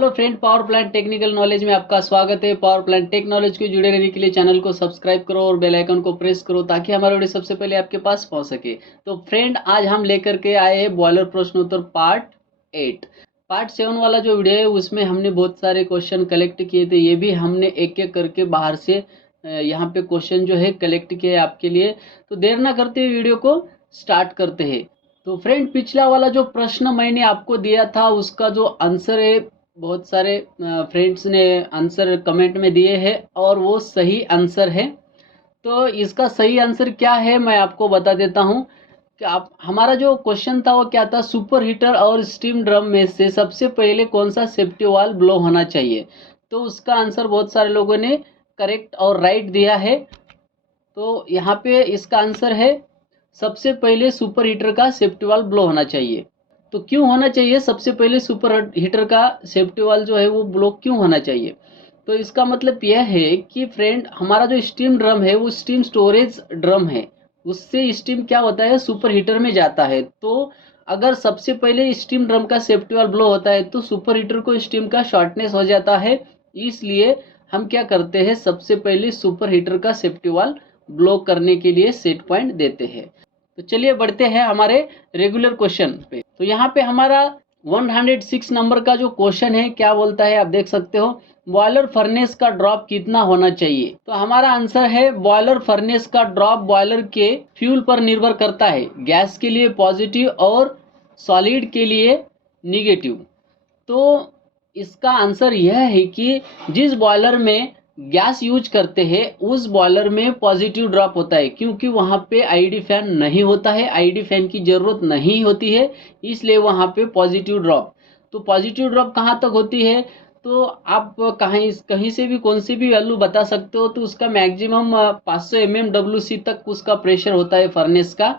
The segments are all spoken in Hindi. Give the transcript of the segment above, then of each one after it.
Hello friend, power plant technical knowledge में आपका स्वागत है। पावर प्लांट टेक नॉलेज को जुड़े रहने के लिए चैनल को सब्सक्राइब करो और बेल आइकन को प्रेस करो ताकि हमारा वीडियो सबसे पहले आपके पास पहुंच सके। तो फ्रेंड, आज हम लेकर के आए हैं बॉयलर प्रश्न उत्तर पार्ट 8। पार्ट 7 वाला जो वीडियो है उसमें हमने बहुत सारे क्वेश्चन कलेक्ट किए थे। ये भी हमने एक एक करके बाहर से यहाँ पे क्वेश्चन जो है कलेक्ट किए आपके लिए। तो देर ना करते हुए वीडियो को स्टार्ट करते हैं। तो फ्रेंड, पिछला वाला जो प्रश्न मैंने आपको दिया था उसका जो आंसर है, बहुत सारे फ्रेंड्स ने आंसर कमेंट में दिए हैं और वो सही आंसर है। तो इसका सही आंसर क्या है मैं आपको बता देता हूँ कि आप हमारा जो क्वेश्चन था वो क्या था, सुपर हीटर और स्टीम ड्रम में से सबसे पहले कौन सा सेफ्टी वाल्व ब्लो होना चाहिए। तो उसका आंसर बहुत सारे लोगों ने करेक्ट और राइट दिया है। तो यहाँ पे इसका आंसर है सबसे पहले सुपर हीटर का सेफ्टी वाल्व ब्लो होना चाहिए। तो क्यों होना चाहिए सबसे पहले सुपर हीटर का सेफ्टी वाल्व जो है वो ब्लो क्यों होना चाहिए? तो इसका मतलब यह है कि फ्रेंड, हमारा जो स्टीम ड्रम है वो स्टीम स्टोरेज ड्रम है। उससे स्टीम क्या होता है, सुपर हीटर में जाता है। तो अगर सबसे पहले स्टीम ड्रम का सेफ्टी वाल्व ब्लो होता है तो सुपर हीटर को स्टीम का शॉर्टनेस हो जाता है। इसलिए हम क्या करते हैं, सबसे पहले सुपर हीटर का सेफ्टी वाल्व ब्लो करने के लिए सेट पॉइंट देते हैं। तो चलिए बढ़ते हैं हमारे रेगुलर क्वेश्चन पे। तो यहाँ पे हमारा 106 नंबर का जो क्वेश्चन है क्या बोलता है, आप देख सकते हो, बॉयलर फर्नेस का ड्रॉप कितना होना चाहिए। तो हमारा आंसर है बॉयलर फर्नेस का ड्रॉप बॉयलर के फ्यूल पर निर्भर करता है। गैस के लिए पॉजिटिव और सॉलिड के लिए निगेटिव। तो इसका आंसर यह है कि जिस बॉयलर में गैस यूज करते हैं उस बॉयलर में पॉजिटिव ड्रॉप होता है, क्योंकि वहाँ पे आईडी फैन नहीं होता है, आईडी फैन की ज़रूरत नहीं होती है, इसलिए वहाँ पे पॉजिटिव ड्रॉप। तो पॉजिटिव ड्रॉप कहाँ तक होती है, तो आप कहीं कहीं से भी कौन सी भी वैल्यू बता सकते हो। तो उसका मैक्सिमम 500 MMWC तक उसका प्रेशर होता है फर्नेस का,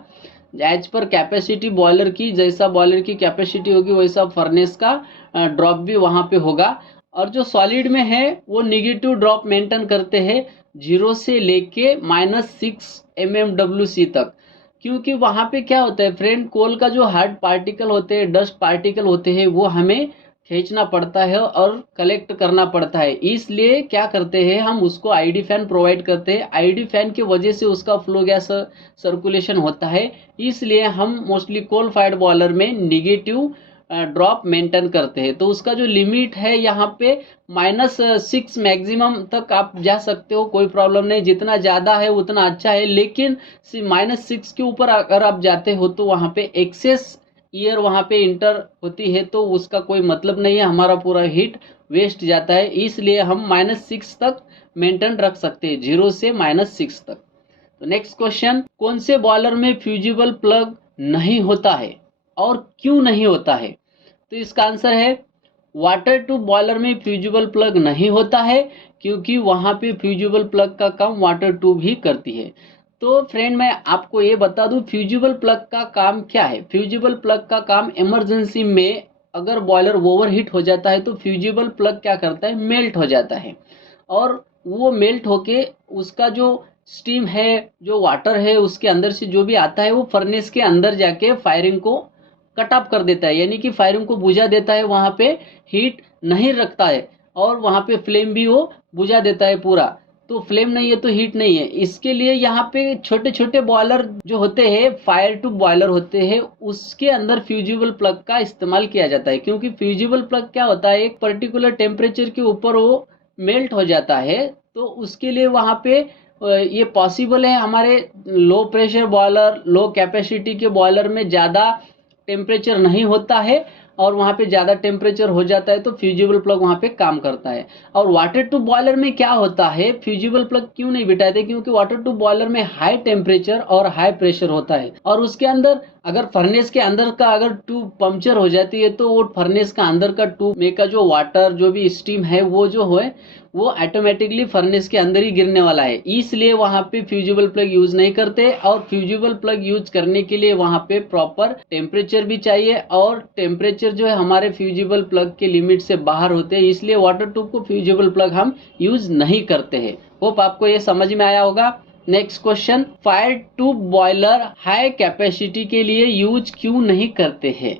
एज पर कैपेसिटी बॉयलर की। जैसा बॉयलर की कैपेसिटी होगी वैसा फर्नेस का ड्रॉप भी वहाँ पे होगा। और जो सॉलिड में है वो निगेटिव ड्रॉप मेंटेन करते हैं 0 से लेके -6 MMWC तक। क्योंकि वहाँ पे क्या होता है फ्रेंड, कोल का जो हार्ड पार्टिकल होते हैं, डस्ट पार्टिकल होते हैं, वो हमें खींचना पड़ता है और कलेक्ट करना पड़ता है। इसलिए क्या करते हैं, हम उसको आईडी फैन प्रोवाइड करते हैं। आईडी फैन की वजह से उसका फ्लो गैस सर्कुलेशन होता है। इसलिए हम मोस्टली कोल फायर्ड बॉयलर में निगेटिव ड्रॉप मेंटेन करते हैं। तो उसका जो लिमिट है यहाँ पे -6 मैक्सिमम तक आप जा सकते हो, कोई प्रॉब्लम नहीं। जितना ज़्यादा है उतना अच्छा है, लेकिन -6 के ऊपर अगर आप जाते हो तो वहाँ पे एक्सेस ईयर वहाँ पे इंटर होती है, तो उसका कोई मतलब नहीं है, हमारा पूरा हीट वेस्ट जाता है। इसलिए हम -6 तक मेंटेन रख सकते हैं, 0 से -6 तक। तो नेक्स्ट क्वेश्चन, कौन से बॉयलर में फ्यूजिबल प्लग नहीं होता है और क्यों नहीं होता है? तो इसका आंसर है वाटर ट्यूब बॉयलर में फ्यूजिबल प्लग नहीं होता है, क्योंकि वहाँ पे फ्यूजिबल प्लग का काम वाटर ट्यूब ही करती है। तो फ्रेंड, मैं आपको ये बता दूं फ्यूजिबल प्लग का काम क्या है। फ्यूजिबल प्लग का काम इमरजेंसी में अगर बॉयलर ओवरहीट हो जाता है तो फ्यूजिबल प्लग क्या करता है, मेल्ट हो जाता है। और वो मेल्ट होके उसका जो स्टीम है, जो वाटर है, उसके अंदर से जो भी आता है वो फर्नेस के अंदर जाके फायरिंग को कट ऑफ कर देता है, यानी कि फायरिंग को बुझा देता है। वहाँ पे हीट नहीं रखता है और वहाँ पे फ्लेम भी वो बुझा देता है पूरा। तो फ्लेम नहीं है तो हीट नहीं है। इसके लिए यहाँ पे छोटे छोटे बॉयलर जो होते हैं, फायर ट्यूब बॉयलर होते हैं, उसके अंदर फ्यूजिबल प्लग का इस्तेमाल किया जाता है। क्योंकि फ्यूजिबल प्लग क्या होता है, एक पर्टिकुलर टेम्परेचर के ऊपर वो मेल्ट हो जाता है। तो उसके लिए वहाँ पे ये पॉसिबल है। हमारे लो प्रेशर बॉयलर, लो कैपेसिटी के बॉयलर में ज़्यादा टेम्परेचर नहीं होता है और वहाँ पे ज़्यादा टेम्परेचर हो जाता है तो फ्यूजिबल प्लग वहाँ पे काम करता है। और वाटर ट्यूब बॉयलर में क्या होता है, फ्यूजिबल प्लग क्यों नहीं बिठाते, क्योंकि वाटर ट्यूब बॉयलर में हाई टेम्परेचर और हाई प्रेशर होता है। और उसके अंदर अगर फर्नेस के अंदर का अगर ट्यूब पंक्चर हो जाती है तो वो फर्नेस का अंदर का ट्यूब में का जो वाटर, जो भी स्टीम है, वो जो है वो ऑटोमेटिकली फर्नेस के अंदर ही गिरने वाला है। इसलिए वहाँ पे फ्यूजिबल प्लग यूज नहीं करते। और फ्यूजिबल प्लग यूज करने के लिए वहाँ पे प्रॉपर टेम्परेचर भी चाहिए, और टेम्परेचर जो है हमारे फ्यूजिबल प्लग के लिमिट से बाहर होते हैं। इसलिए वाटर ट्यूब को फ्यूजिबल प्लग हम यूज नहीं करते हैं। होप आपको ये समझ में आया होगा। Next question, fire tube boiler high capacity के लिए यूज क्यों नहीं करते हैं?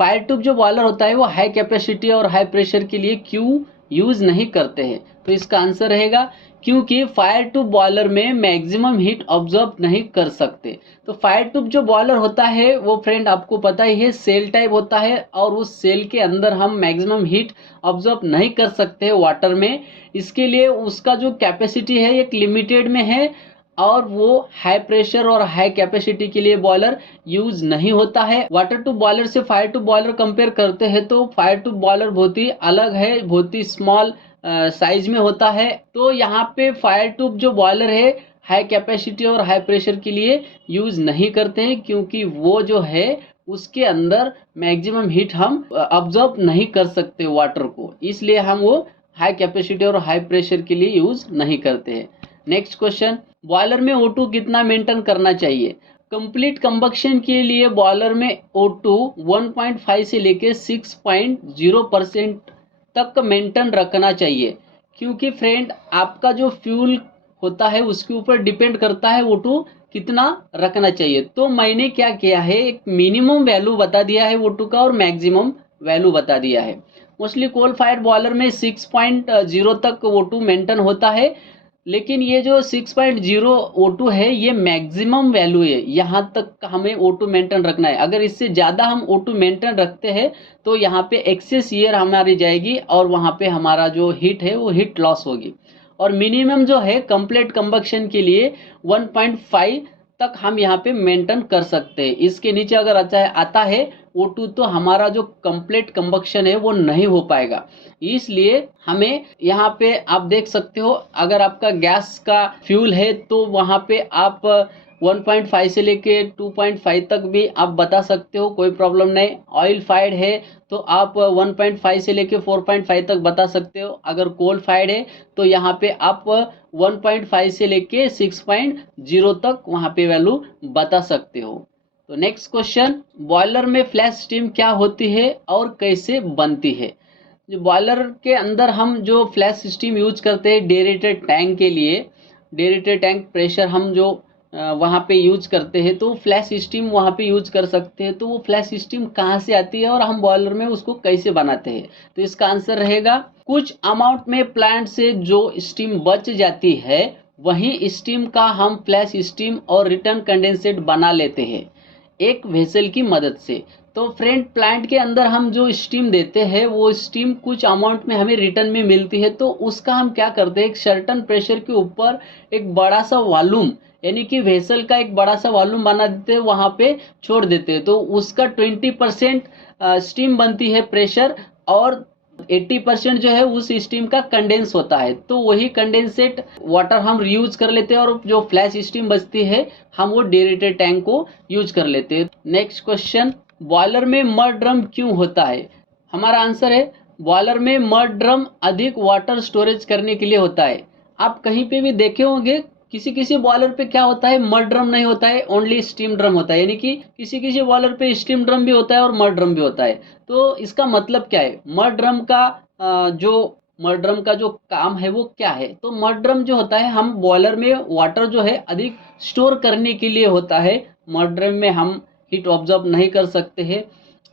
फायर ट्यूब जो बॉयलर होता है वो हाई कैपेसिटी और हाई प्रेशर के लिए क्यों यूज नहीं करते हैं? तो इसका आंसर रहेगा क्योंकि फायर ट्यूब बॉयलर में मैक्सिमम हीट ऑब्जर्व नहीं कर सकते। तो फायर ट्यूब जो बॉयलर होता है वो फ्रेंड आपको पता ही है सेल टाइप होता है, और उस सेल के अंदर हम मैक्सिमम हीट ऑब्जर्व नहीं कर सकते वाटर में। इसके लिए उसका जो कैपेसिटी है एक लिमिटेड में है, और वो हाई प्रेशर और हाई कैपेसिटी के लिए बॉयलर यूज नहीं होता है। वाटर ट्यूब बॉयलर से फायर ट्यूब बॉयलर कंपेयर करते हैं तो फायर ट्यूब बॉयलर बहुत ही अलग है, बहुत ही स्मॉल साइज में होता है। तो यहाँ पे फायर ट्यूब जो बॉयलर है हाई कैपेसिटी और हाई प्रेशर के लिए यूज नहीं करते हैं, क्योंकि वो जो है उसके अंदर मैक्सिमम हीट हम ऑब्जर्व नहीं कर सकते वाटर को, इसलिए हम वो हाई कैपेसिटी और हाई प्रेशर के लिए यूज नहीं करते हैं। नेक्स्ट क्वेश्चन, बॉयलर में O2 कितना मेंटेन करना चाहिए? कंप्लीट कंबक्शन के लिए बॉयलर में O2 1.5 से लेके 6.0% तक मेंटेन रखना चाहिए, क्योंकि फ्रेंड आपका जो फ्यूल होता है उसके ऊपर डिपेंड करता है O2 कितना रखना चाहिए। तो मैंने क्या किया है, एक मिनिमम वैल्यू बता दिया है O2 का और मैक्सिमम वैल्यू बता दिया है। मोस्टली कोल फायर बॉयलर में 6.0 तक O2 मेंटेन होता है, लेकिन ये जो 6.0 O2 है ये मैक्सिमम वैल्यू है, यहाँ तक हमें O2 मेंटेन रखना है। अगर इससे ज़्यादा हम O2 मेंटेन रखते हैं तो यहाँ पे एक्सेस एयर हमारी जाएगी और वहाँ पे हमारा जो हीट है वो हीट लॉस होगी। और मिनिमम जो है कंप्लीट कंबक्शन के लिए 1.5 तक हम यहाँ पे मेंटेन कर सकते हैं। इसके नीचे अगर आता है O2 तो हमारा जो कंप्लीट कंबक्शन है वो नहीं हो पाएगा। इसलिए हमें यहाँ पे आप देख सकते हो, अगर आपका गैस का फ्यूल है तो वहाँ पे आप 1.5 से लेके 2.5 तक भी आप बता सकते हो, कोई प्रॉब्लम नहीं। ऑयल फायर्ड है तो आप 1.5 से लेके 4.5 तक बता सकते हो। अगर कोल फायर्ड है तो यहाँ पे आप 1.5 से लेके 6.0 तक वहाँ पे वैल्यू बता सकते हो। तो नेक्स्ट क्वेश्चन, बॉयलर में फ्लैश स्टीम क्या होती है और कैसे बनती है? जो बॉयलर के अंदर हम जो फ्लैश स्टीम यूज करते हैं डेरेटेड टैंक के लिए, डेरेटेड टैंक प्रेशर हम जो वहाँ पे यूज करते हैं, तो फ्लैश स्टीम वहाँ पे यूज कर सकते हैं। तो वो फ्लैश स्टीम कहाँ से आती है और हम बॉयलर में उसको कैसे बनाते हैं? तो इसका आंसर रहेगा कुछ अमाउंट में प्लांट से जो स्टीम बच जाती है वही स्टीम का हम फ्लैश स्टीम और रिटर्न कंडेंसेट बना लेते हैं एक वेसल की मदद से। तो फ्रेंड प्लांट के अंदर हम जो स्टीम देते हैं वो स्टीम कुछ अमाउंट में हमें रिटर्न में मिलती है, तो उसका हम क्या करते हैं, एक सर्टन प्रेशर के ऊपर एक बड़ा सा वॉल्यूम यानी कि वेसल का एक बड़ा सा वॉल्यूम बना देते हैं, वहाँ पे छोड़ देते हैं। तो उसका 20% स्टीम बनती है प्रेशर, और 80% जो है उस स्टीम का कंडेंस होता है। तो वही कंडेंसेट वाटर हम यूज कर लेते हैं, और जो फ्लैश स्टीम बचती है हम वो डेरेटेड टैंक को यूज कर लेते हैं। नेक्स्ट क्वेश्चन, बॉयलर में मड ड्रम क्यों होता है? हमारा आंसर है बॉयलर में मड ड्रम अधिक वाटर स्टोरेज करने के लिए होता है। आप कहीं पे भी देखे होंगे किसी किसी बॉयलर पे क्या होता है, मड ड्रम नहीं होता है, ओनली स्टीम ड्रम होता है। यानी कि किसी किसी बॉयलर पे स्टीम ड्रम भी होता है और मड ड्रम भी होता है। तो इसका मतलब क्या है, मड ड्रम का जो काम है वो क्या है? तो मड ड्रम जो होता है, हम बॉयलर में वाटर जो है अधिक स्टोर करने के लिए होता है। मड ड्रम में हम हीट ऑब्जर्व नहीं कर सकते हैं,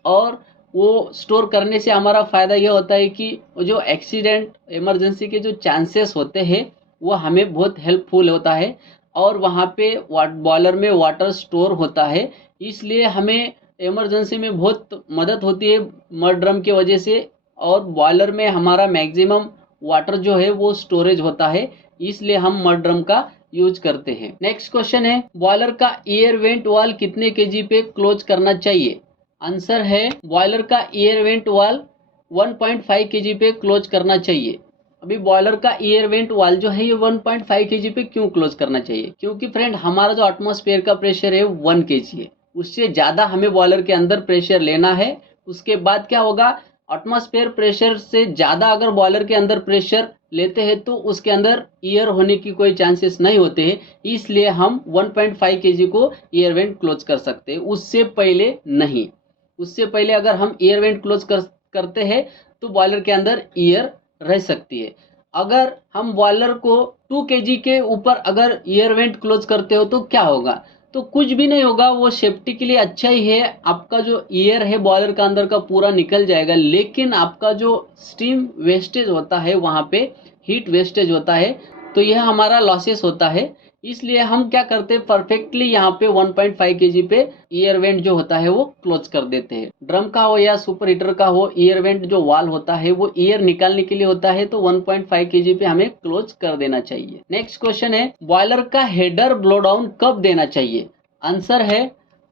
और वो स्टोर करने से हमारा फ़ायदा यह होता है कि जो एक्सीडेंट इमरजेंसी के जो चांसेस होते हैं वो हमें बहुत हेल्पफुल होता है, और वहाँ पे बॉयलर में वाटर स्टोर होता है, इसलिए हमें इमरजेंसी में बहुत मदद होती है मड ड्रम की वजह से। और बॉयलर में हमारा मैक्सिमम वाटर जो है वो स्टोरेज होता है, इसलिए हम मड ड्रम का यूज करते हैं। नेक्स्ट क्वेश्चन है, बॉयलर का एयर वेंट वाल कितने केजी पे क्लोज करना चाहिए? आंसर है बॉयलर का एयर वेंट वाल 1.5 केजी पे क्लोज करना चाहिए। अभी बॉयलर का एयर वेंट वाल जो है ये 1.5 केजी पे क्यों क्लोज करना चाहिए? क्योंकि फ्रेंड हमारा जो एटमॉस्फेयर का प्रेशर है 1 केजी है, उससे ज़्यादा हमें बॉयलर के अंदर प्रेशर लेना है। उसके बाद क्या होगा, एटमॉस्फेयर प्रेशर से ज़्यादा अगर बॉयलर के अंदर प्रेशर लेते हैं तो उसके अंदर एयर होने की कोई चांसेस नहीं होते हैं, इसलिए हम 1.5 केजी को एयर वेंट क्लोज कर सकते हैं, उससे पहले नहीं। उससे पहले अगर हम एयर वेंट क्लोज करते हैं तो बॉयलर के अंदर एयर रह सकती है। अगर हम बॉयलर को 2 केजी के ऊपर अगर एयर वेंट क्लोज करते हो तो क्या होगा, तो कुछ भी नहीं होगा, वो सेफ्टी के लिए अच्छा ही है। आपका जो एयर है बॉयलर का अंदर का पूरा निकल जाएगा, लेकिन आपका जो स्टीम वेस्टेज होता है वहाँ पे हीट वेस्टेज होता है, तो यह हमारा लॉसेस होता है। इसलिए हम क्या करते हैं, परफेक्टली यहाँ पे 1.5 केजी पे एयर वेंट जो होता है वो क्लोज कर देते हैं। ड्रम का हो या सुपर हीटर का हो, एयर वेंट जो वाल होता है वो एयर निकालने के लिए होता है, तो 1.5 केजी पे हमें क्लोज कर देना चाहिए। नेक्स्ट क्वेश्चन है, बॉयलर का हेडर ब्लो डाउन कब देना चाहिए? आंसर है,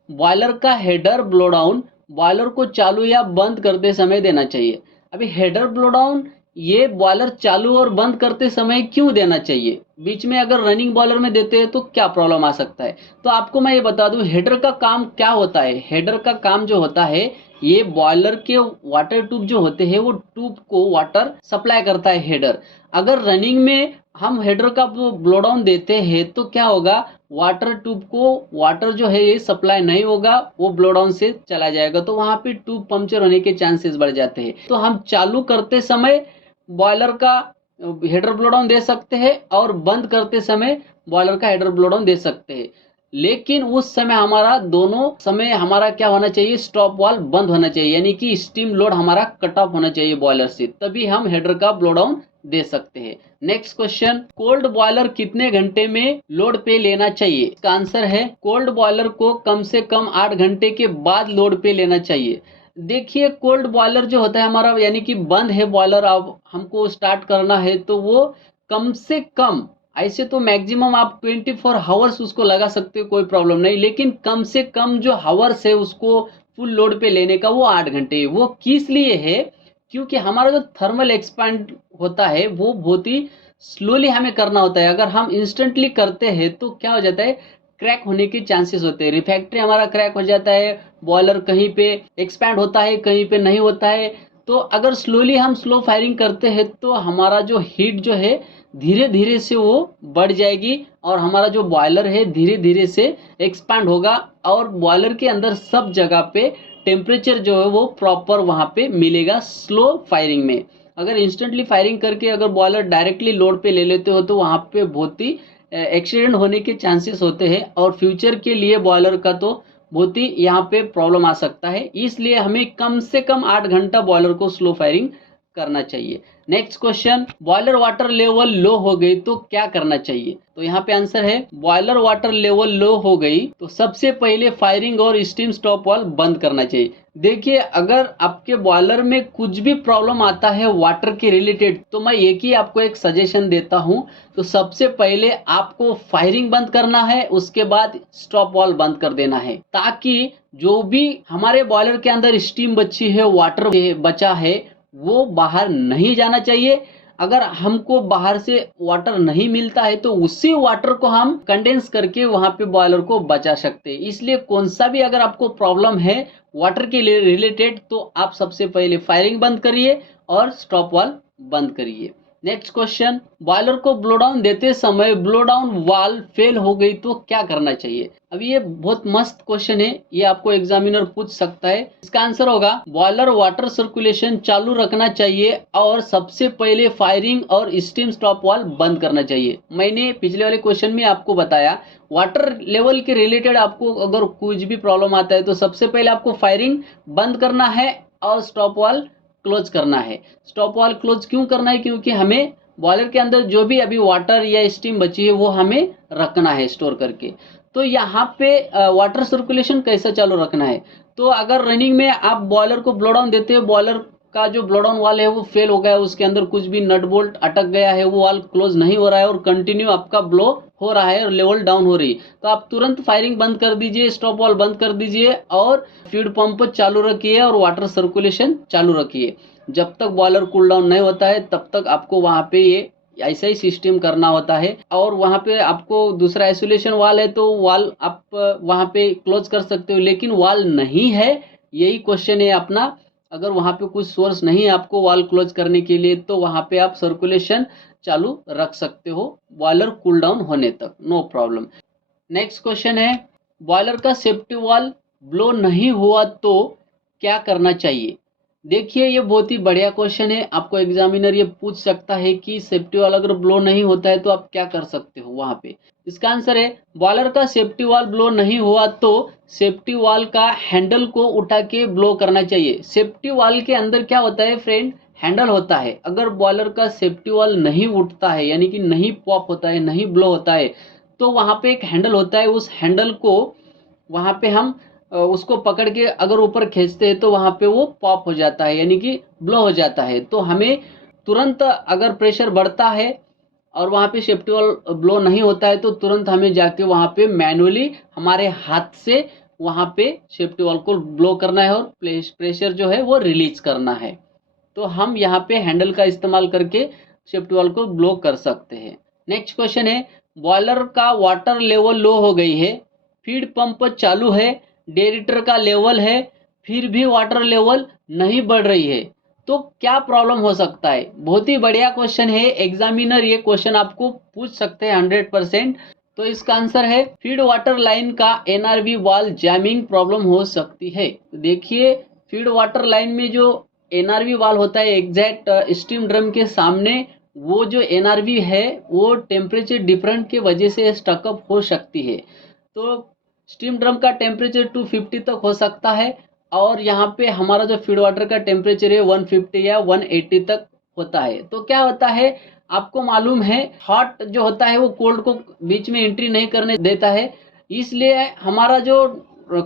बॉयलर का हेडर ब्लो डाउन बॉयलर को चालू या बंद करते समय देना चाहिए। अभी हेडर ब्लो डाउन ये बॉयलर चालू और बंद करते समय क्यों देना चाहिए? बीच में अगर रनिंग बॉयलर में देते हैं तो क्या प्रॉब्लम आ सकता है? तो आपको मैं ये बता दूं, हेडर का काम क्या होता है। हेडर का काम जो होता है, ये बॉयलर के वाटर ट्यूब जो होते हैं वो ट्यूब को वाटर सप्लाई करता है हेडर। अगर रनिंग में हम हेडर का ब्लो डाउन देते हैं तो क्या होगा, वाटर ट्यूब को वाटर जो है ये सप्लाई नहीं होगा, वो ब्लो डाउन से चला जाएगा, तो वहां पे ट्यूब पंक्चर होने के चांसेस बढ़ जाते हैं। तो हम चालू करते समय बॉयलर का हेडर ब्लो डाउन दे सकते हैं और बंद करते समय बॉयलर का हेडर ब्लो डाउन दे सकते हैं, लेकिन उस समय हमारा दोनों समय हमारा क्या होना चाहिए, स्टॉप वाल्व बंद होना चाहिए, यानी कि स्टीम लोड हमारा कट ऑफ होना चाहिए बॉयलर से, तभी हम हेडर का ब्लो डाउन दे सकते हैं। नेक्स्ट क्वेश्चन, कोल्ड बॉयलर कितने घंटे में लोड पे लेना चाहिए? इसका आंसर है, कोल्ड बॉयलर को कम से कम 8 घंटे के बाद लोड पे लेना चाहिए। देखिए, कोल्ड बॉयलर जो होता है हमारा, यानी कि बंद है बॉयलर, अब हमको स्टार्ट करना है, तो वो कम से कम, ऐसे तो मैक्सिमम आप 24 हावर्स उसको लगा सकते हो, कोई प्रॉब्लम नहीं, लेकिन कम से कम जो हावर्स है उसको फुल लोड पे लेने का वो 8 घंटे है। वो किस लिए है? क्योंकि हमारा जो थर्मल एक्सपांड होता है वो बहुत ही स्लोली हमें करना होता है। अगर हम इंस्टेंटली करते हैं तो क्या हो जाता है, क्रैक होने के चांसेस होते हैं, रिफैक्ट्री हमारा क्रैक हो जाता है, बॉयलर कहीं पे एक्सपैंड होता है कहीं पे नहीं होता है। तो अगर स्लोली हम स्लो फायरिंग करते हैं तो हमारा जो हीट जो है धीरे धीरे से वो बढ़ जाएगी, और हमारा जो बॉयलर है धीरे धीरे से एक्सपैंड होगा, और बॉयलर के अंदर सब जगह पे टेम्परेचर जो है वो प्रॉपर वहाँ पे मिलेगा स्लो फायरिंग में। अगर इंस्टेंटली फायरिंग करके अगर बॉयलर डायरेक्टली लोड पे ले लेते हो तो वहाँ पे बहुत ही एक्सीडेंट होने के चांसेस होते हैं, और फ्यूचर के लिए बॉयलर का तो बहुत ही यहाँ पे प्रॉब्लम आ सकता है। इसलिए हमें कम से कम 8 घंटा बॉयलर को स्लो फायरिंग करना चाहिए। Next question, boiler water level low हो गई तो क्या करना चाहिए? तो यहाँ पे आंसर है, बॉयलर वाटर लेवल लो हो गई तो सबसे पहले फायरिंग और स्टीम स्टॉप वाल्व बंद करना चाहिए। देखिए, अगर आपके बॉयलर में कुछ भी प्रॉब्लम आता है वाटर के रिलेटेड, तो मैं एक ही आपको एक सजेशन देता हूँ, तो सबसे पहले आपको फायरिंग बंद करना है, उसके बाद स्टॉप वाल्व बंद कर देना है, ताकि जो भी हमारे बॉयलर के अंदर स्टीम बची है, वाटर बचा है, वो बाहर नहीं जाना चाहिए। अगर हमको बाहर से वाटर नहीं मिलता है तो उसी वाटर को हम कंडेंस करके वहां पे बॉयलर को बचा सकते हैं। इसलिए कौन सा भी अगर आपको प्रॉब्लम है वाटर के रिलेटेड, तो आप सबसे पहले फायरिंग बंद करिए और स्टॉप वाल्व बंद करिए। नेक्स्ट क्वेश्चन, बॉयलर को ब्लो डाउन देते समय ब्लो डाउन वाल्व फेल हो गई तो क्या करना चाहिए? अब ये बहुत मस्त क्वेश्चन है, ये आपको एग्जामिनर पूछ सकता है। इसका आंसर होगा, बॉयलर वाटर सर्कुलेशन चालू रखना चाहिए और सबसे पहले फायरिंग और स्टीम स्टॉप वाल्व बंद करना चाहिए। मैंने पिछले वाले क्वेश्चन में आपको बताया, वाटर लेवल के रिलेटेड आपको अगर कुछ भी प्रॉब्लम आता है तो सबसे पहले आपको फायरिंग बंद करना है और स्टॉप वाल्व क्लोज करना है। स्टॉप वाल्व क्लोज क्यों करना है? क्योंकि हमें बॉयलर के अंदर जो भी अभी वाटर या स्टीम बची है वो हमें रखना है स्टोर करके। तो यहाँ पे वाटर सर्कुलेशन कैसे चालू रखना है? तो अगर रनिंग में आप बॉयलर को ब्लो डाउन देते हो, बॉयलर का जो ब्लो डाउन वाल है वो फेल हो गया, उसके अंदर कुछ भी नट बोल्ट अटक गया है, वो वाल क्लोज नहीं हो रहा है और कंटिन्यू आपका ब्लो हो रहा है और लेवल डाउन हो रही, तो आप तुरंत फायरिंग बंद कर दीजिए, स्टॉप वाल्व बंद कर दीजिए और फीड पंप चालू रखिए और वाटर सर्कुलेशन चालू रखिए। जब तक बॉयलर कूल डाउन नहीं होता है तब तक आपको वहाँ पे ये ऐसा ही सिस्टम करना होता है। और वहाँ पे आपको दूसरा आइसोलेशन वाल है तो वाल आप वहाँ पे क्लोज कर सकते हो, लेकिन वाल नहीं है, यही क्वेश्चन है अपना। अगर वहाँ पे कुछ सोर्स नहीं है आपको वाल क्लोज करने के लिए, तो वहाँ पे आप सर्कुलेशन चालू रख सकते हो बॉयलर कूल डाउन होने तक, नो प्रॉब्लम। नेक्स्ट क्वेश्चन है, बॉयलर का सेफ्टी वाल्व ब्लो नहीं हुआ तो क्या करना चाहिए? देखिए ये बहुत ही बढ़िया क्वेश्चन है। आपको एग्जामिनर ये पूछ सकता है कि सेफ्टी वाल अगर ब्लो नहीं होता है तो आप क्या कर सकते हो वहां पे। इसका आंसर है बॉयलर का सेफ्टी वाल ब्लो नहीं हुआ तो सेफ्टी वाल का हैंडल को उठा के ब्लो करना चाहिए। सेफ्टी वाल के अंदर क्या होता है फ्रेंड, हैंडल होता है। अगर बॉयलर का सेफ्टी वाल नहीं उठता है यानी कि नहीं पॉप होता है, नहीं ब्लो होता है, तो वहां पे एक हैंडल होता है। उस हैंडल को वहां पे हम उसको पकड़ के अगर ऊपर खींचते हैं तो वहां पे वो पॉप हो जाता है यानी कि ब्लो हो जाता है। तो हमें तुरंत अगर प्रेशर बढ़ता है और वहां पे सेफ्टी वाल्व ब्लो नहीं होता है तो तुरंत हमें जाके वहां पे मैनुअली हमारे हाथ से वहां पे सेफ्टी वाल्व को ब्लो करना है और प्रेशर जो है वो रिलीज करना है। तो हम यहाँ पे हैंडल का इस्तेमाल करके सेफ्टी वाल्व को ब्लो कर सकते हैं। नेक्स्ट क्वेश्चन है बॉयलर का वाटर लेवल लो हो गई है, फीड पंप चालू है, डेरिटर का लेवल है, फिर भी वाटर लेवल नहीं बढ़ रही है, तो क्या प्रॉब्लम हो सकता है। बहुत ही बढ़िया क्वेश्चन है। एग्जामिनर ये क्वेश्चन आपको पूछ सकते हैं 100%। तो इसका आंसर है फीड वाटर लाइन का एनआरवी वाल जैमिंग प्रॉब्लम हो सकती है। देखिए फीड वाटर लाइन में जो एनआरवी वाल होता है एग्जैक्ट स्टीम ड्रम के सामने, वो जो एनआरवी है वो टेम्परेचर डिफरेंट की वजह से स्टकअप हो सकती है। तो स्टीम ड्रम का टेम्परेचर 250 तक हो सकता है और यहाँ पे हमारा जो फीड वाटर का टेम्परेचर है 150 या 180 तक होता है। तो क्या होता है आपको मालूम है, हॉट जो होता है वो कोल्ड को बीच में एंट्री नहीं करने देता है, इसलिए हमारा जो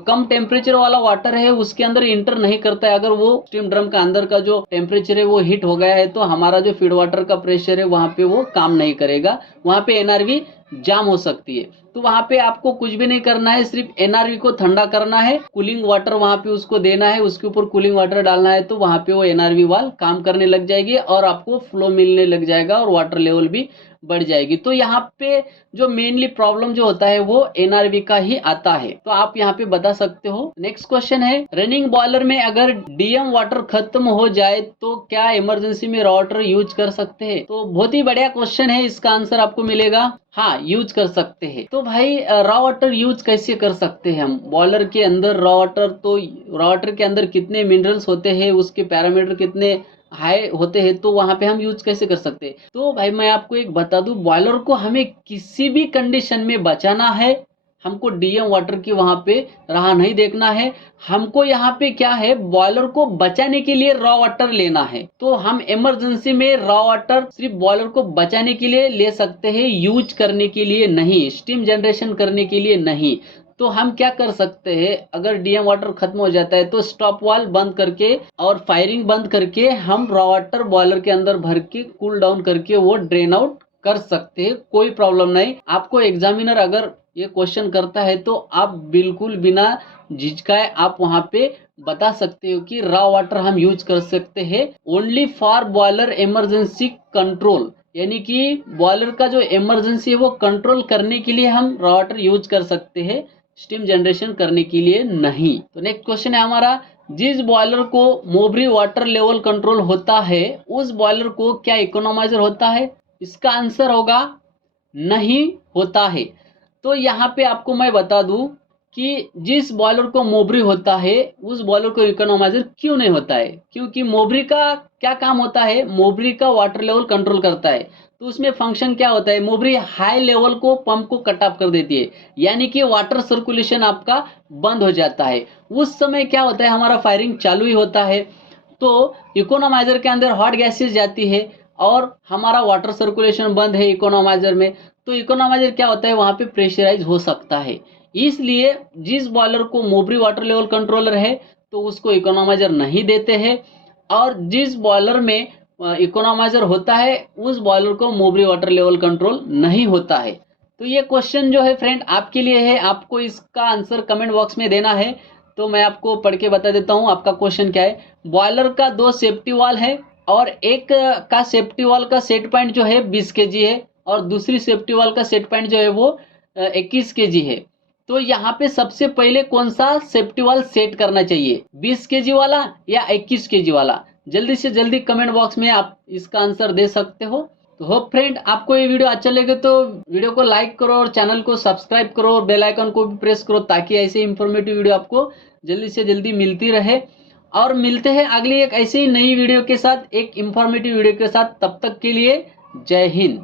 कम टेम्परेचर वाला वाटर है उसके अंदर इंटर नहीं करता है। अगर वो स्टीम ड्रम का अंदर का जो टेम्परेचर है वो हीट हो गया है तो हमारा जो फीड वाटर का प्रेशर है वहां पे वो काम नहीं करेगा, वहां पे एनआरवी जाम हो सकती है। तो वहां पे आपको कुछ भी नहीं करना है, सिर्फ एनआरवी को ठंडा करना है, कूलिंग वाटर वहां पे उसको देना है, उसके ऊपर कूलिंग वाटर डालना है, तो वहां पे वो एनआरवी वाल काम करने लग जाएगी और आपको फ्लो मिलने लग जाएगा और वाटर लेवल भी बढ़ जाएगी। तो यहाँ पे जो मेनली प्रॉब्लम जो होता है वो एनआरवी का ही आता है। तो आप यहाँ पे बता सकते हो। नेक्स्ट क्वेश्चन है रनिंग बॉयलर में अगर डीएम वाटर खत्म हो जाए तो क्या इमरजेंसी में रॉ वाटर यूज कर सकते हैं। तो बहुत ही बढ़िया क्वेश्चन है। इसका आंसर आपको मिलेगा हाँ, यूज कर सकते हैं। तो भाई रॉ वाटर यूज कैसे कर सकते हैं हम बॉयलर के अंदर रॉ वाटर। तो रॉ वाटर के अंदर कितने मिनरल्स होते हैं, उसके पैरामीटर कितने हाई होते हैं, तो वहां पे हम यूज कैसे कर सकते हैं। तो भाई मैं आपको एक बता दूं, बॉयलर को हमें किसी भी कंडीशन में बचाना है, हमको डीएम वाटर की वहां पे राह नहीं देखना है। हमको यहाँ पे क्या है, बॉयलर को बचाने के लिए रॉ वाटर लेना है। तो हम इमरजेंसी में रॉ वाटर सिर्फ बॉयलर को बचाने के लिए ले सकते हैं, यूज करने के लिए नहीं, स्टीम जनरेशन करने के लिए नहीं। तो हम क्या कर सकते हैं, अगर डीएम वाटर खत्म हो जाता है तो स्टॉप वाल बंद करके और फायरिंग बंद करके हम रॉ वाटर बॉयलर के अंदर भर के कूल डाउन करके वो ड्रेन आउट कर सकते हैं, कोई प्रॉब्लम नहीं। आपको एग्जामिनर अगर ये क्वेश्चन करता है तो आप बिल्कुल बिना झिझकाए आप वहां पे बता सकते हो कि रॉ वाटर हम यूज कर सकते हैं only for boiler emergency control, यानी कि बॉयलर का जो इमरजेंसी है वो कंट्रोल करने के लिए हम रॉ वाटर यूज कर सकते हैं, स्टीम जनरेशन करने के लिए नहीं। तो नेक्स्ट क्वेश्चन है हमारा, जिस बॉयलर को मोबरी वाटर लेवल कंट्रोल होता है उस बॉयलर को क्या इकोनोमाइजर होता है। इसका आंसर होगा नहीं होता है। तो यहाँ पे आपको मैं बता दूं कि जिस बॉयलर को मोबरी होता है उस बॉयलर को इकोनोमाइजर क्यों नहीं होता है, क्योंकि मोबरी का क्या काम होता है, मोबरी का वाटर लेवल कंट्रोल करता है। तो उसमें फंक्शन क्या होता है, मोबरी हाई लेवल को पंप को कट ऑफ कर देती है, यानी कि वाटर सर्कुलेशन आपका बंद हो जाता है। उस समय क्या होता है, हमारा फायरिंग चालू ही होता है, तो इकोनोमाइजर के अंदर हॉट गैसेस जाती है और हमारा वाटर सर्कुलेशन बंद है इकोनोमाइजर में। तो इकोनोमाइजर क्या होता है, वहां पे प्रेशराइज हो सकता है। इसलिए जिस बॉयलर को मोबरी वाटर लेवल कंट्रोलर है तो उसको इकोनोमाइजर नहीं देते हैं, और जिस बॉयलर में इकोनोमाइजर होता है उस बॉयलर को मोबरी वाटर लेवल कंट्रोल नहीं होता है। तो ये क्वेश्चन जो है फ्रेंड आपके लिए है, आपको इसका आंसर कमेंट बॉक्स में देना है। तो मैं आपको पढ़ के बता देता हूँ आपका क्वेश्चन क्या है। बॉयलर का 2 सेफ्टी वाल है और एक का सेफ्टी वाल का सेट पॉइंट जो है 20 kg है और दूसरी सेफ्टी वाल का सेट पॉइंट जो है वो 21 kg है। तो यहाँ पे सबसे पहले कौन सा सेफ्टी वाल सेट करना चाहिए, 20 kg वाला या 21 kg वाला। जल्दी से जल्दी कमेंट बॉक्स में आप इसका आंसर दे सकते हो। तो होप फ्रेंड आपको ये वीडियो अच्छा लगे तो वीडियो को लाइक करो और चैनल को सब्सक्राइब करो और बेल आइकन को भी प्रेस करो ताकि ऐसे इंफॉर्मेटिव वीडियो आपको जल्दी से जल्दी मिलती रहे। और मिलते हैं अगली एक ऐसी ही नई वीडियो के साथ, एक इंफॉर्मेटिव वीडियो के साथ। तब तक के लिए जय हिंद।